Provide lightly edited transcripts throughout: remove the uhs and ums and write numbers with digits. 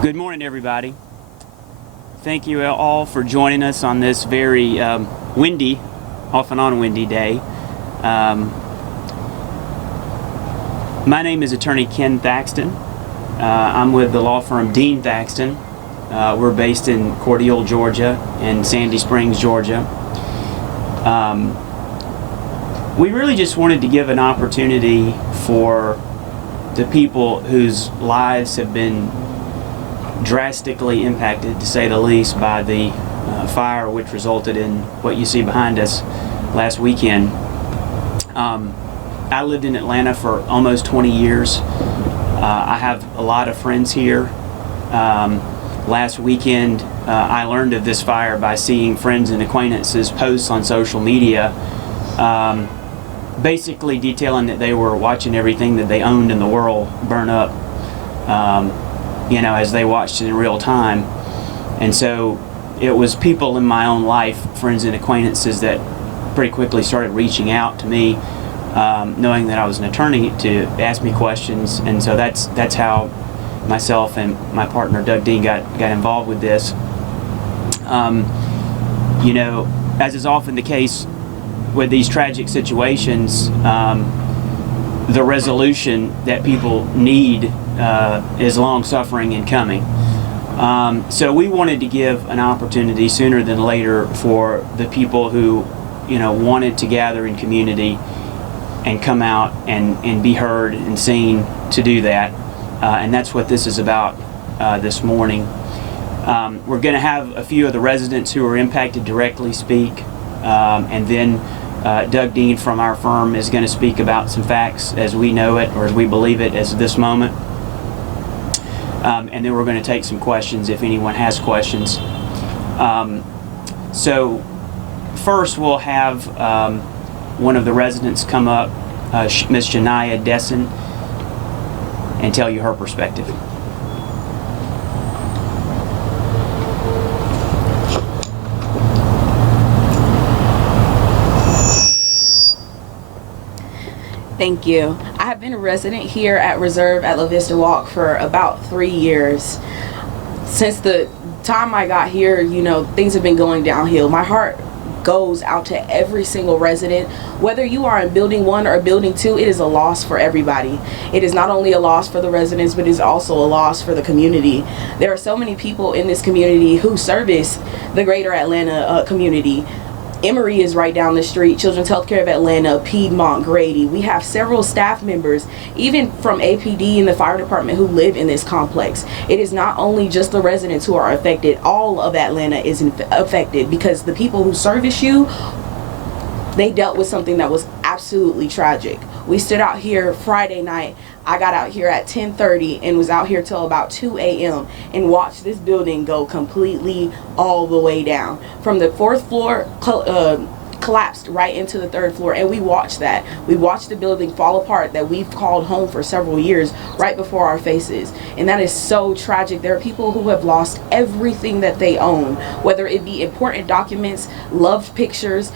Good morning, everybody. Thank you all for joining us on this very windy, off and on windy day. My name is Attorney Ken Thaxton. I'm with the law firm Dean Thaxton. We're based in Cordele, Georgia, and Sandy Springs, Georgia. We really just wanted to give an opportunity for the people whose lives have been drastically impacted, to say the least, by the fire which resulted in what you see behind us last weekend. I lived in Atlanta for almost 20 years. I have a lot of friends here. Last weekend, I learned of this fire by seeing friends and acquaintances posts on social media, basically detailing that they were watching everything that they owned in the world burn up, as they watched it in real time. And so it was people in my own life, friends and acquaintances, that pretty quickly started reaching out to me, knowing that I was an attorney, to ask me questions. And so that's how myself and my partner Doug Dean got involved with this. As is often the case with these tragic situations, the resolution that people need is long suffering in coming. So we wanted to give an opportunity sooner than later for the people who wanted to gather in community and come out and be heard and seen to do that. And that's what this is about this morning. We're going to have a few of the residents who are impacted directly speak, and then Doug Dean from our firm is going to speak about some facts as we know it, or as we believe it as this moment. And then we're going to take some questions if anyone has questions. So first we'll have one of the residents come up, Ms. Shania Desson, and tell you her perspective. Thank you. I have been a resident here at Reserve at LaVista Walk for about 3 years. Since the time I got here, things have been going downhill. My heart goes out to every single resident. Whether you are in building 1 or building 2, it is a loss for everybody. It is not only a loss for the residents, but it is also a loss for the community. There are so many people in this community who service the greater Atlanta community. Emory is right down the street, Children's Healthcare of Atlanta, Piedmont, Grady. We have several staff members, even from APD and the fire department, who live in this complex. It is not only just the residents who are affected, all of Atlanta is affected, because the people who service you, they dealt with something that was absolutely tragic. We stood out here Friday night. I got out here at 10:30 and was out here till about 2 a.m. and watched this building go completely all the way down. From the 4th floor, collapsed right into the 3rd floor, and we watched that. We watched the building fall apart that we've called home for several years right before our faces, and that is so tragic. There are people who have lost everything that they own, whether it be important documents, loved pictures,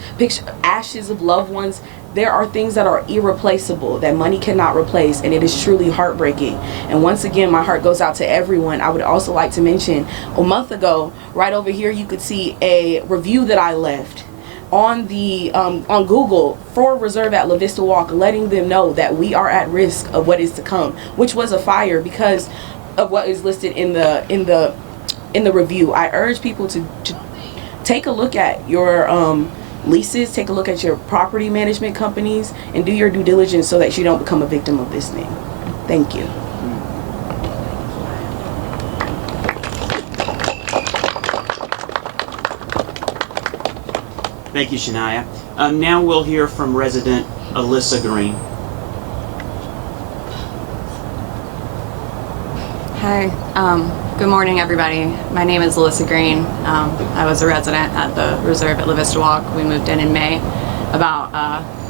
ashes of loved ones. There are things that are irreplaceable that money cannot replace, and it is truly heartbreaking. And once again, my heart goes out to everyone. I would also like to mention, a month ago, right over here, you could see a review that I left on the on Google for Reserve at LaVista Walk, letting them know that we are at risk of what is to come, which was a fire, because of what is listed in the review. I urge people to take a look at your leases, take a look at your property management companies, and do your due diligence so that you don't become a victim of this thing. Thank you. Thank you, Shania. Now we'll hear from resident Alyssa Green. Hi, good morning, everybody. My name is Alyssa Green. I was a resident at the Reserve at LaVista Walk. We moved in May, about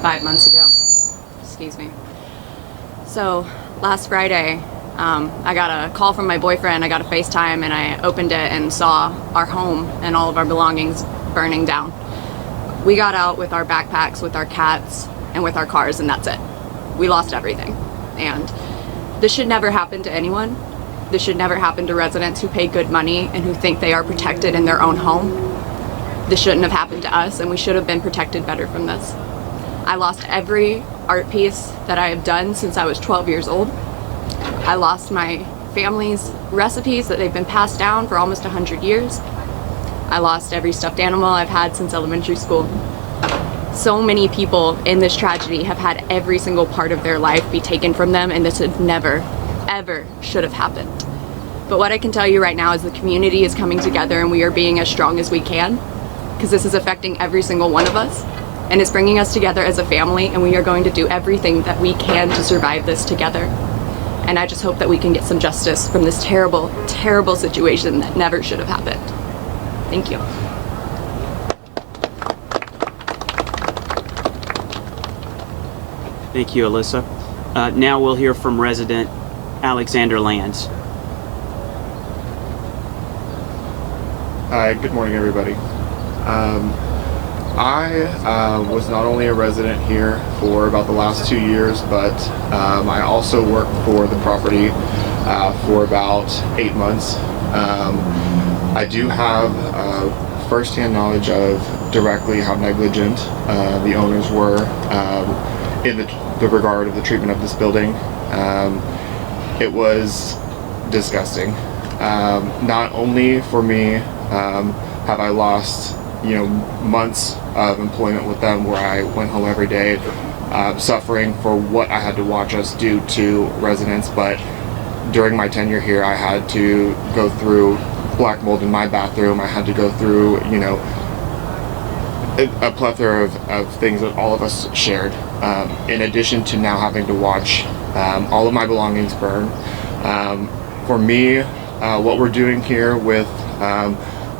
5 months ago. Excuse me. So last Friday, I got a call from my boyfriend. I got a FaceTime, and I opened it and saw our home and all of our belongings burning down. We got out with our backpacks, with our cats, and with our cars, and that's it. We lost everything. And this should never happen to anyone. This should never happen to residents who pay good money and who think they are protected in their own home. This shouldn't have happened to us, and we should have been protected better from this. I lost every art piece that I have done since I was 12 years old. I lost my family's recipes that they've been passed down for almost 100 years. I lost every stuffed animal I've had since elementary school. So many people in this tragedy have had every single part of their life be taken from them, and this had never, ever should have happened. But what I can tell you right now is the community is coming together and we are being as strong as we can, because this is affecting every single one of us, and it's bringing us together as a family, and we are going to do everything that we can to survive this together. And I just hope that we can get some justice from this terrible, terrible situation that never should have happened. Thank you. Thank you, Alyssa. Now we'll hear from resident Alexander Lands. Hi, good morning, everybody. I was not only a resident here for about the last 2 years, but I also worked for the property for about 8 months. I do have firsthand knowledge of directly how negligent the owners were in the regard of the treatment of this building. It was disgusting. Not only for me have I lost, months of employment with them, where I went home every day suffering for what I had to watch us do to residents, but during my tenure here, I had to go through black mold in my bathroom. I had to go through, a plethora of things that all of us shared, in addition to now having to watch all of my belongings burn. For me, what we're doing here with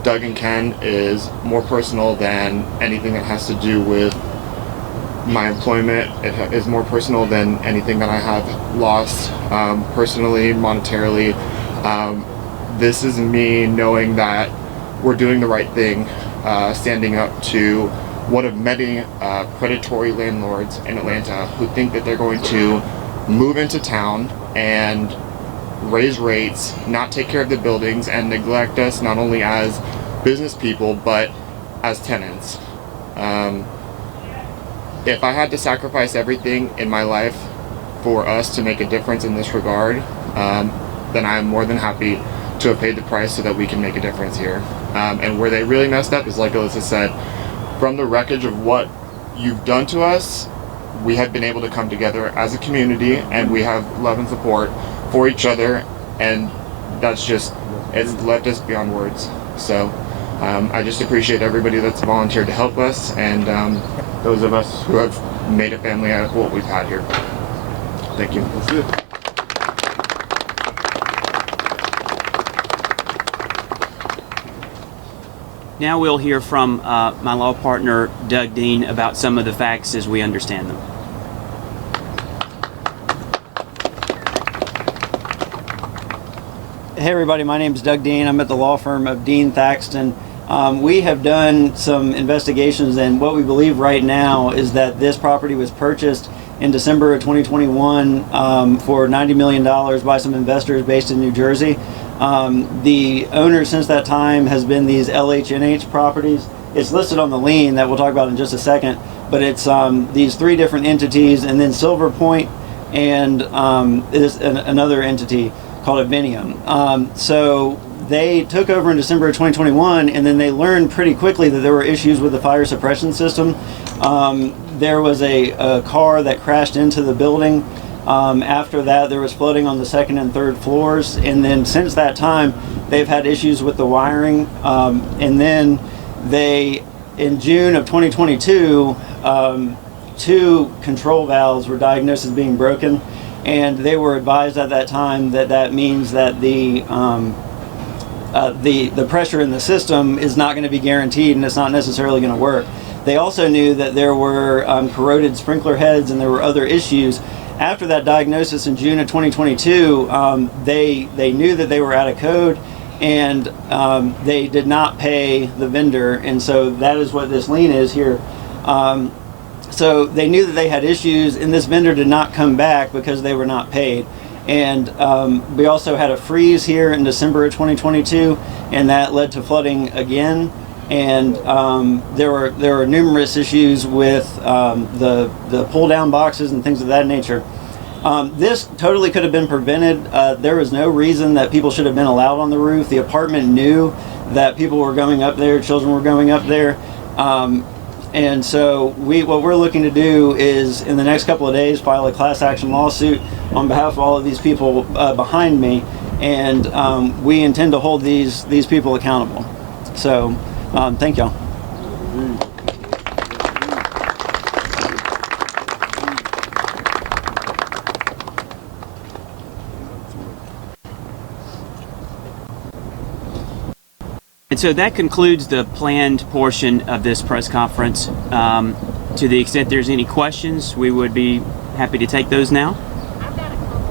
Doug and Ken is more personal than anything that has to do with my employment. It is more personal than anything that I have lost personally, monetarily. This is me knowing that we're doing the right thing, standing up to one of many predatory landlords in Atlanta who think that they're going to move into town and raise rates, not take care of the buildings, and neglect us not only as business people but as tenants. If I had to sacrifice everything in my life for us to make a difference in this regard, then I'm more than happy to have paid the price so that we can make a difference here. And where they really messed up is, like Alyssa said, from the wreckage of what you've done to us, we have been able to come together as a community, and we have love and support for each other, and that's just, it's left us beyond words. So I just appreciate everybody that's volunteered to help us, and those of us who have made a family out of what we've had here. Thank you. That's it. Now we'll hear from my law partner, Doug Dean, about some of the facts as we understand them. Hey everybody, my name is Doug Dean. I'm at the law firm of Dean Thaxton. We have done some investigations, and what we believe right now is that this property was purchased in December of 2021 for $90 million by some investors based in New Jersey. The owner since that time has been these LHNH properties. It's listed on the lien that we'll talk about in just a second, but it's these three different entities, and then Silver Point and is another entity called Avenium. So they took over in December of 2021, and then they learned pretty quickly that there were issues with the fire suppression system. There was a car that crashed into the building. After that, there was flooding on the second and third floors, and then since that time, they've had issues with the wiring. And then in June of 2022, 2 control valves were diagnosed as being broken, and they were advised at that time that means that the pressure in the system is not going to be guaranteed, and it's not necessarily going to work. They also knew that there were corroded sprinkler heads, and there were other issues. After that diagnosis in June of 2022, they knew that they were out of code, and they did not pay the vendor, and so that is what this lien is here. So they knew that they had issues, and this vendor did not come back because they were not paid. And we also had a freeze here in December of 2022, and that led to flooding again. And there were numerous issues with the pull down boxes and things of that nature. This totally could have been prevented. There was no reason that people should have been allowed on the roof. The apartment knew that people were going up there, children were going up there. And so what we're looking to do is, in the next couple of days, file a class action lawsuit on behalf of all of these people behind me, and we intend to hold these people accountable. So, thank y'all. And so that concludes the planned portion of this press conference. To the extent there's any questions, we would be happy to take those now. I've got a couple.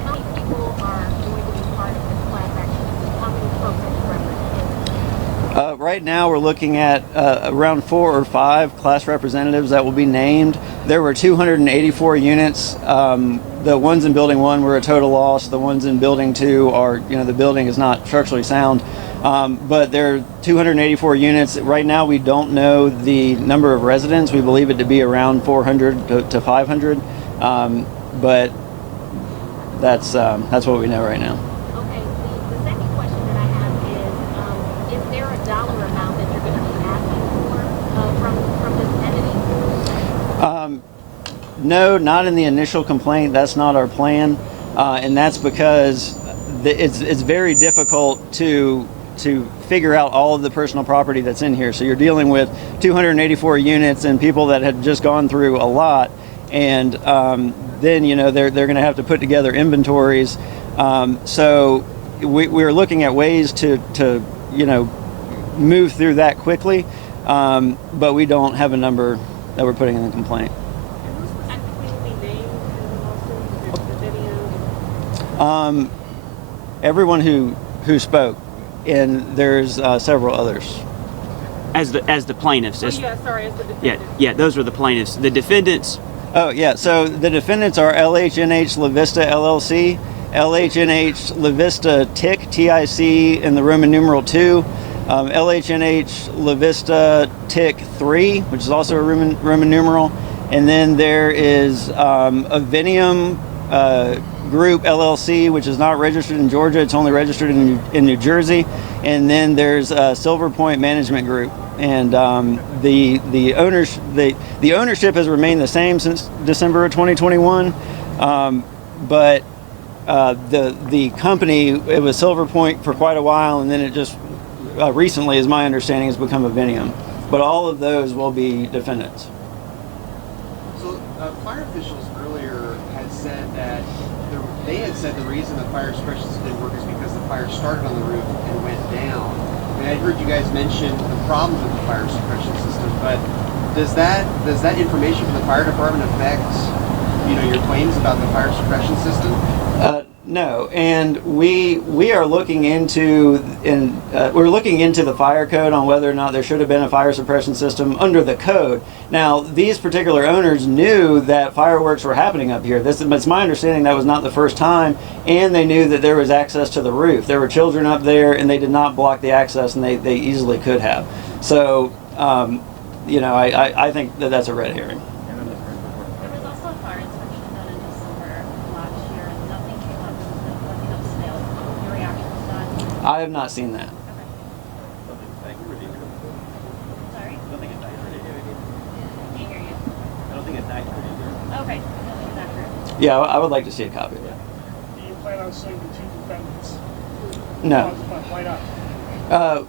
How many people are going to be part of this class action? How many folks are you representing? Right now we're looking at around 4 or 5 class representatives that will be named. There were 284 units. The ones in building 1 were a total loss. The ones in building 2 are, the building is not structurally sound. But there are 284 units. Right now we don't know the number of residents. We believe it to be around 400 to 500. But that's what we know right now. Okay, the second question that I have is there a dollar amount that you're going to be asking for from this entity? No, not in the initial complaint. That's not our plan. And that's because it's very difficult to figure out all of the personal property that's in here. So you're dealing with 284 units and people that had just gone through a lot, and then they're going to have to put together inventories. So we're looking at ways to move through that quickly, but we don't have a number that we're putting in the complaint. And who's technically will be named in the lawsuit? Everyone who spoke. And there's several others. As the plaintiffs. As the defendants. Yeah, those were the plaintiffs. The defendants. Oh, yeah. So the defendants are LHNH LaVista LLC, LHNH LaVista TIC, TIC in the Roman numeral 2, LHNH LaVista TIC 3, which is also a Roman numeral. And then there is Avenium Group LLC, which is not registered in Georgia. It's only registered in New Jersey. And then there's Silver Point Management Group, and the ownership has remained the same since December of 2021. But the company, it was Silver Point for quite a while, and then it just recently, as my understanding, has become Avenium. But all of those will be defendants. So fire officials earlier had said that they had said the reason the fire suppression system didn't work is because the fire started on the roof and went down. And I heard you guys mention the problems with the fire suppression system, but does that information from the fire department affect your claims about the fire suppression system? No, and we are looking into the fire code on whether or not there should have been a fire suppression system under the code. Now, these particular owners knew that fireworks were happening up here. It's my understanding that was not the first time, and they knew that there was access to the roof. There were children up there, and they did not block the access, and they easily could have. So, I think that's a red herring. There was also a fire inspection done in December last year, and nothing came up of sales. What was your reaction to that? I have not seen that. Okay. Sorry? Nothing is accurate. Can't hear you. I don't think it's accurate either. Okay. Nothing is accurate. Yeah, I would like to see a copy of that. Do you plan on suing the 2 defendants? No. Why not?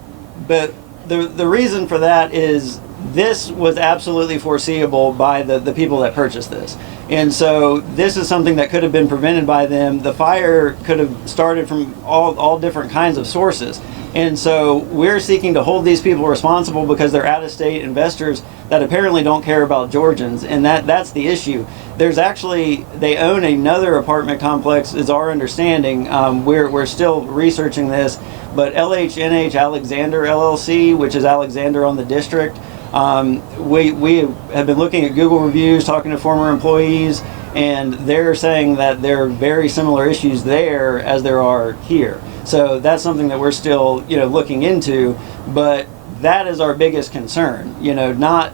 But the reason for that is this was absolutely foreseeable by the people that purchased this. And so this is something that could have been prevented by them. The fire could have started from all different kinds of sources. And so we're seeking to hold these people responsible because they're out-of-state investors that apparently don't care about Georgians, and that's the issue. They own another apartment complex, is our understanding. We're still researching this, but LHNH Alexander LLC, which is Alexander on the district, We have been looking at Google reviews, talking to former employees, and they're saying that there are very similar issues there as there are here. So that's something that we're still, looking into, but that is our biggest concern. Not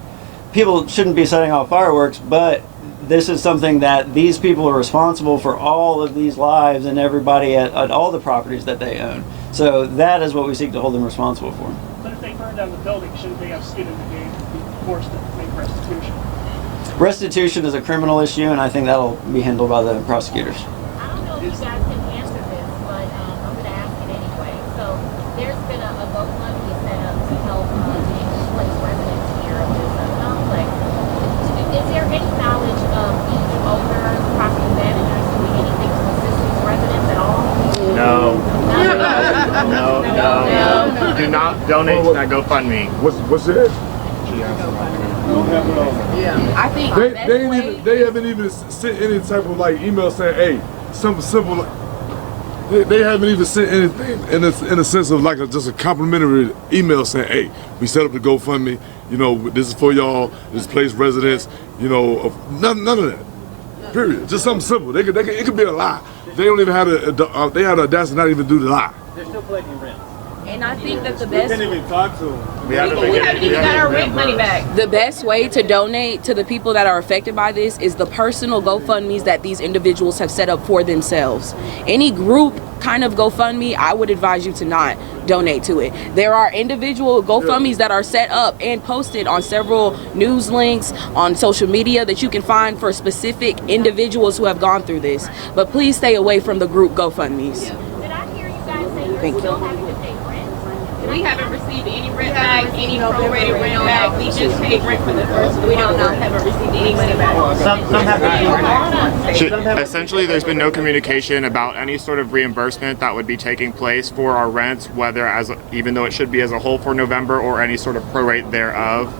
people shouldn't be setting off fireworks, but this is something that these people are responsible for all of these lives and everybody at all the properties that they own. So that is what we seek to hold them responsible for. But if they burn down the building, shouldn't they have skin in the game and be forced to make restitution? Restitution is a criminal issue, and I think that'll be handled by the prosecutors. I don't know if you guys can answer this, but I'm going to ask it anyway. So there's been a GoFundMe set up to help the displaced residents here of this complex. Is there any knowledge of each owner, property managers doing anything to assist these residents at all? No. Do not donate to that GoFundMe. What's it? I think They haven't even sent any type of email saying, hey, something simple. They haven't even sent anything in a sense of just a complimentary email saying, hey, we set up the GoFundMe, this is for y'all, displaced residents, none of that. Period. Just something simple. It could be a lie. They don't even have they have the audacity to not even do the lie. They're still collecting rent. And I think that the We best can't even talk to them. We haven't even got our rent money back. the best way to donate to the people that are affected by this is the personal GoFundMes that these individuals have set up for themselves. Any group kind of GoFundMe, I would advise you to not donate to it. There are individual GoFundMes that are set up and posted on several news links on social media that you can find for specific individuals who have gone through this. But please stay away from the group GoFundMes. Did I hear you guys say you're Thank still you. having to pay rent? We haven't received any rent back, any prorated rent back. We just paid rent for the first week. We haven't received any money back. Some have Essentially, there's been no communication about any sort of reimbursement that would be taking place for our rents, even though it should be as a whole for November or any sort of prorate thereof.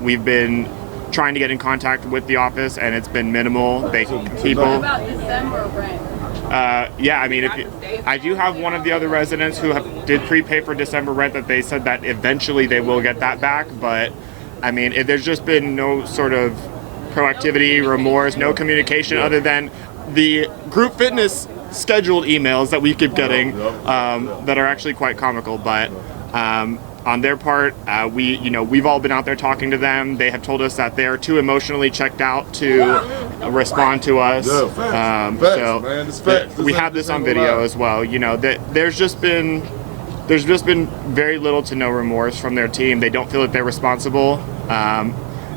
We've been trying to get in contact with the office, and it's been minimal. People. What about December rent? I do have one of the other residents who did prepay for December rent that they said that eventually they will get that back, but there's just been no sort of proactivity, remorse, no communication other than the group fitness scheduled emails that we keep getting that are actually quite comical, but on their part, we've all been out there talking to them. They have told us that they're too emotionally checked out to respond to us. Yeah, facts, We have this on video as well. That there's just been very little to no remorse from their team. They don't feel that they're responsible.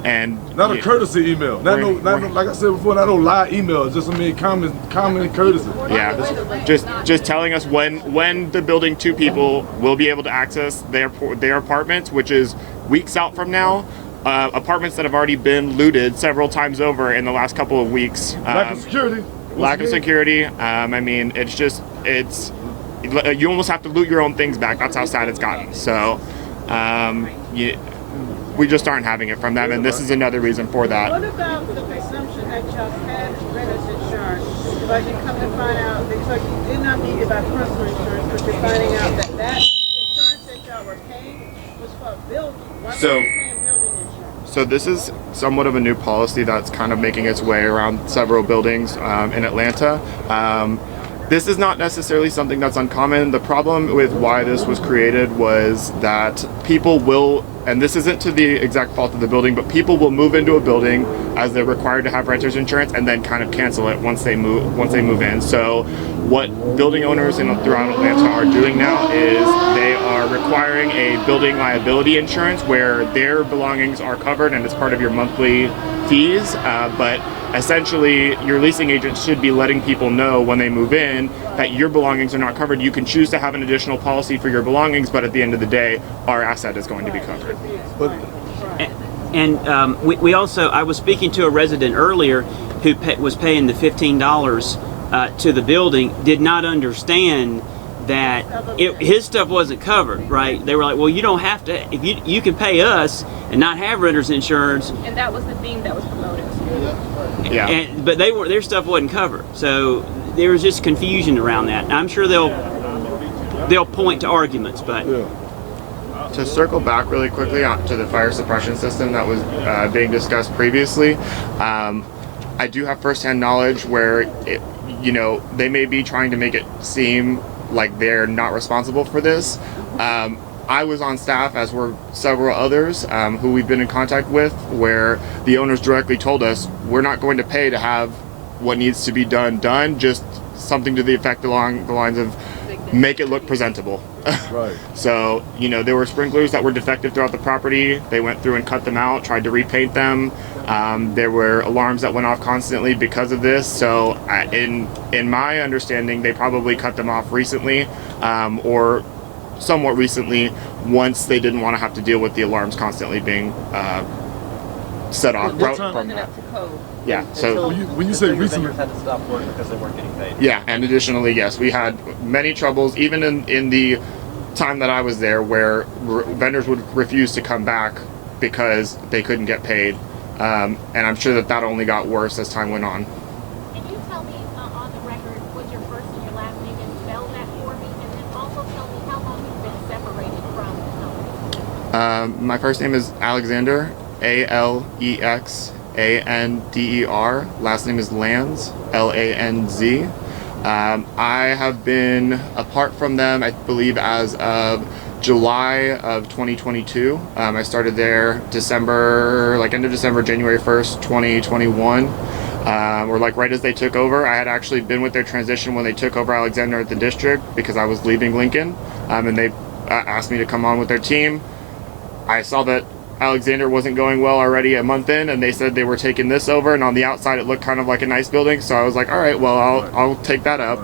And not a courtesy email. Not no, like I said before, not no lie email. Just common courtesy. Yeah, just telling us when the building 2 people will be able to access their apartments, which is weeks out from now. Apartments that have already been looted several times over in the last couple of weeks. Lack of security. It's you almost have to loot your own things back. That's how sad it's gotten. So. We just aren't having it from them, and this is another reason for that. What about the presumption that y'all had renter's insurance? But you come to find out that you did not need to buy personal insurance, but you're finding out that insurance that y'all were paying was for a building. Why were you paying building insurance? So this is somewhat of a new policy that's kind of making its way around several buildings in Atlanta. This is not necessarily something that's uncommon. The problem with why this was created was that people will, and this isn't to the exact fault of the building, but people will move into a building as they're required to have renter's insurance and then kind of cancel it once they move in. So what building owners throughout Atlanta are doing now is they are requiring a building liability insurance where their belongings are covered and it's part of your monthly fees, but essentially your leasing agent should be letting people know when they move in that your belongings are not covered. You can choose to have an additional policy for your belongings, but at the end of the day, our asset is going to be covered. And we also, I was speaking to a resident earlier who was paying the $15 to the building, did not understand that his stuff wasn't covered, right? They were like, well, you don't have to, if you can pay us and not have renter's insurance. And that was the theme that was promoted. Yeah. But their stuff wasn't covered, so there was just confusion around that. I'm sure they'll point to arguments, but To circle back really quickly to the fire suppression system that was being discussed previously, I do have firsthand knowledge where they may be trying to make it seem like they're not responsible for this. I was on staff, as were several others who we've been in contact with, where the owners directly told us, we're not going to pay to have what needs to be done, just something to the effect along the lines of make it look presentable. Right. So, there were sprinklers that were defective throughout the property. They went through and cut them out, tried to repaint them. There were alarms that went off constantly because of this. So, in my understanding, they probably cut them off recently, or somewhat recently, once they didn't want to have to deal with the alarms constantly being set off. Yeah, so when you say recently, vendors had to stop work because they weren't getting paid. yeah, and additionally, yes, we had many troubles, even in the time that I was there, where vendors would refuse to come back because they couldn't get paid, and I'm sure that only got worse as time went on. Can you tell me on the record what your first and your last name is? Spell that for me, and then also tell me how long you've been separated from the company. My first name is Alexander, Alexander. Last name is Lanz, Lanz. I have been apart from them, I believe, as of July of 2022. I started there end of December, January 1st, 2021. Or right as they took over. I had actually been with their transition when they took over Alexander at the district, because I was leaving Lincoln, and they asked me to come on with their team. I saw that Alexander wasn't going well already a month in, and they said they were taking this over, and on the outside it looked kind of like a nice building, so I was like, all right, well, I'll take that up.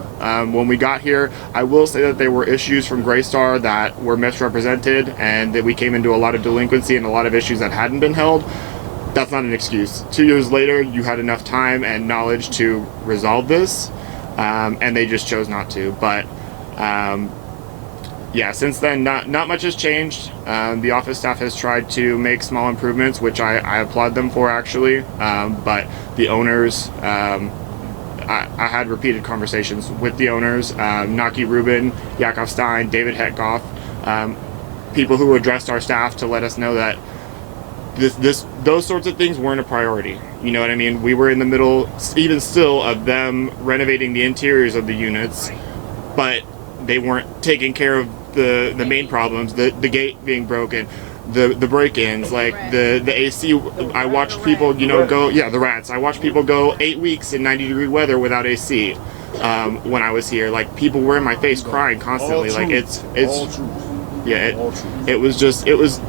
When we got here, I will say that there were issues from Greystar that were misrepresented, and that we came into a lot of delinquency and a lot of issues that hadn't been held. That's not an excuse. 2 years later, you had enough time and knowledge to resolve this, and they just chose not to. But yeah, since then, not much has changed. The office staff has tried to make small improvements, which I applaud them for, actually. But the owners, I had repeated conversations with the owners, Naki Rubin, Yakov Stein, David Hetgoff, people who addressed our staff to let us know that those sorts of things weren't a priority. You know what I mean? We were in the middle, even still, of them renovating the interiors of the units, but they weren't taking care of the main problems, the gate being broken, the break-ins, the AC. I watched people, go, the rats. I watched people go 8 weeks in 90-degree weather without AC when I was here. People were in my face crying constantly. It was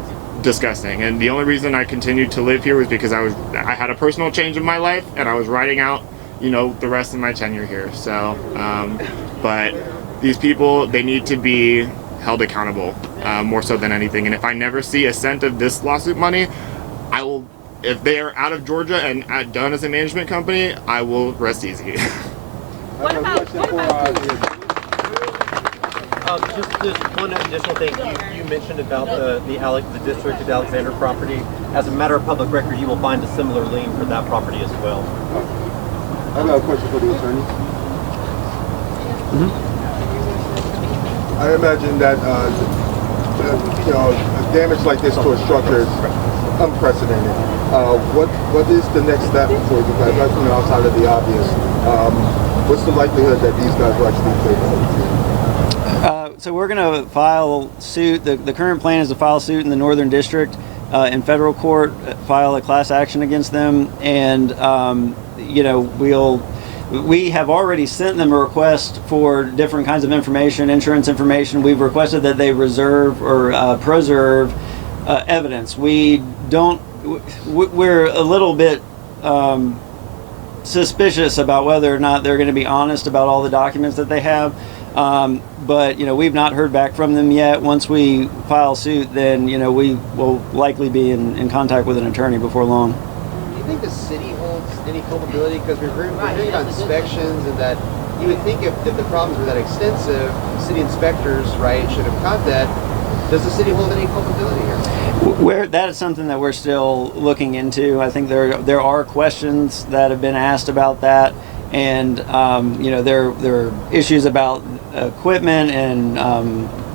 disgusting. And the only reason I continued to live here was because I had a personal change in my life, and I was writing out, the rest of my tenure here. So, but these people, they need to be held accountable, more so than anything. And if I never see a cent of this lawsuit money, I will, if they are out of Georgia and done as a management company, I will rest easy. What about just one additional thing. You mentioned about the district at Alexander property. As a matter of public record, you will find a similar lien for that property as well. I got a question for the attorney. I imagine that damage like this to a structure is unprecedented. What is the next step for you guys? Outside of the obvious, what's the likelihood that these guys will actually take over? So we're going to file suit. The current plan is to file suit in the Northern District in federal court, file a class action against them, and we have already sent them a request for different kinds of information, insurance information. We've requested that they reserve or preserve evidence. We're a little bit suspicious about whether or not they're going to be honest about all the documents that they have. But we've not heard back from them yet. Once we file suit, then we will likely be in contact with an attorney before long. Do you think the city holds any culpability? Because we're hearing about inspections, and that you would think if the problems were that extensive, city inspectors, should have caught that. Does the city hold any culpability here? That is something that we're still looking into. I think there are questions that have been asked about that, and there are issues about equipment and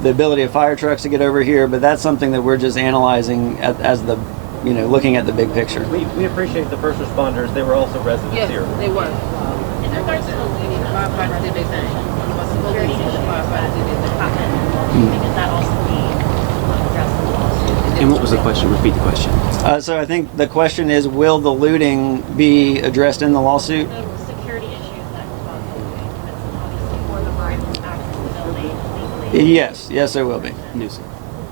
the ability of fire trucks to get over here, but that's something that we're just analyzing as the, looking at the big picture. We appreciate the first responders. They were also residents here. Yes, they were. In regards to the looting, Firefighters did their thing. security issues, Firefighters did their thing. I think that also be addressed in the lawsuit. And what was the question? Repeat the question. So I think the question is, will the looting be addressed in the lawsuit? The security issues that come up with looting, that's obviously for the right to access the building legally. Yes, there will be. Nuisance.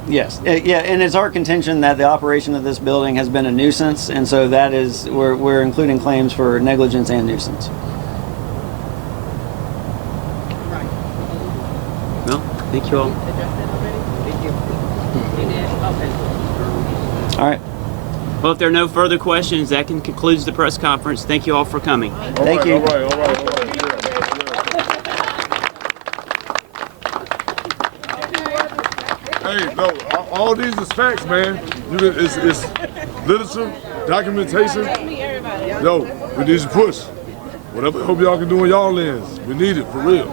Yes, yeah, and it's our contention that the operation of this building has been a nuisance, and so that is, we're including claims for negligence and nuisance. Right. Well, thank you all. Addressed that already? Thank you. You did? Okay. All right. Well, if there are no further questions, that concludes the press conference. Thank you all for coming. Thank you. All right. Hey, no, all these is facts, man. It's literature, documentation. Yo, we need to push. Whatever hope y'all can do in y'all lens. We need it, for real.